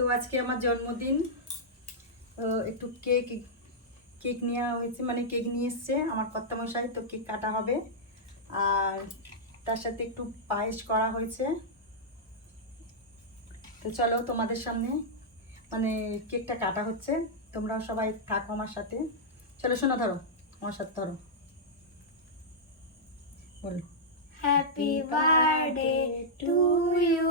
তো আজকে আমার জন্মদিন, একটু কেক নেওয়া হয়েছে, মানে কেক নিয়ে এসছে আমার কর্তামশাই, তো কেক কাটা হবে। আর তার সাথে একটু পায়েস করা হয়েছে। তো চলো তোমাদের সামনে মানে কেকটা কাটা হচ্ছে, তোমরাও সবাই থাকো আমার সাথে। চলো শোনো, ধরো আমার সাথে, ধরো বলো। Happy birthday to you.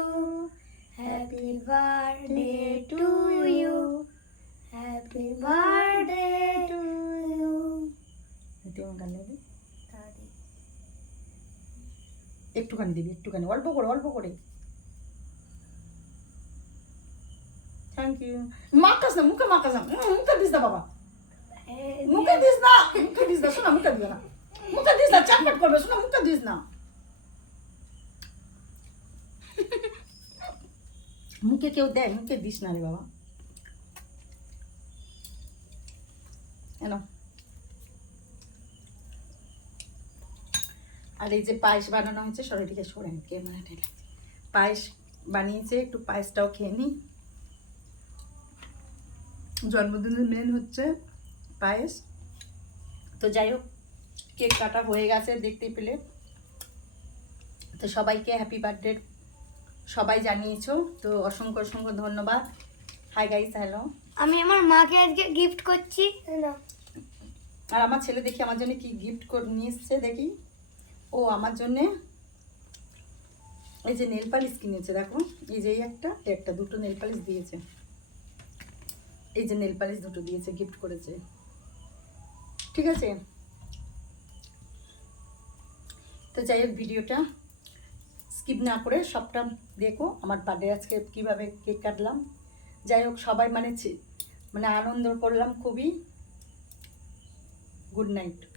Happy birthday to you. Happy birthday to you. গান নেবে, একটুখানি দিবি, একটুখানি, অল্প করে অল্প করে। Thank you. মাকাস না, মুখে মাকাস না, মুখে দিস না বাবা, মুখে দিস না, মুখে দিস না, শোনা মুখে দিও না, মুখে দিস না, চাটপাট করবে, শোনা মুখে দিস না, মুখে কেউ দেয়, মুখে দিস না রে বাবা। কেন? আর এই যে পায়েস বানানো হয়েছে, সরাইদিকে সরেন, ক্যামেরাটা লাগছে, পায়েস বানিয়েছে, একটু পায়েসটাও খেয়ে নিই। জন্মদিনের মেন হচ্ছে পায়েস। তো যাই হোক, কেক কাটা হয়ে গেছে দেখতেই পেলে। তো সবাইকে হ্যাপি বার্থডে সবাই জানিয়েছো, তো অসংখ্য অসংখ্য ধন্যবাদ। Hi guys, hello. আমি আমার মাকে আজকে গিফট করছি। আর আমার ছেলে দেখি আমার জন্য কি গিফট করে নিয়ে এসছে দেখি। ও আমার জন্যে এই যে নেল পালিশ কিনেছে, দেখো, এই যে একটা দুটো নেল পালিশ দিয়েছে, এই যে নেল পালিশ দুটো দিয়েছে, গিফট করেছে। ঠিক আছে, তো যাই হোক, ভিডিওটা স্কিপ না করে সবটা দেখো, আমার বার্থডে আজকে কীভাবে কেক কাটলাম। যাই হোক, সবাই মানে আনন্দ করলাম খুবই। Good night.